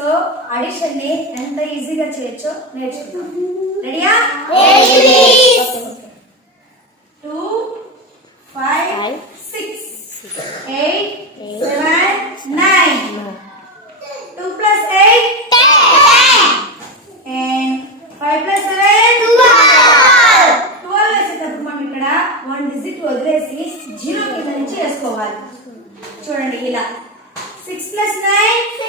So addition ని ఎంత ఈజీగా చేయొచ్చో నేర్చుకుందాం. రెడీయా? 2 5 6 8 7 9 2 plus 8 10 and 5 plus 7 12 వేసేటప్పుడు మనం ఇక్కడ 1 డిజిట్ వదిలేసి 0 కింద నుంచి వేసుకోవాలి. చూడండి ఇలా 6 plus 9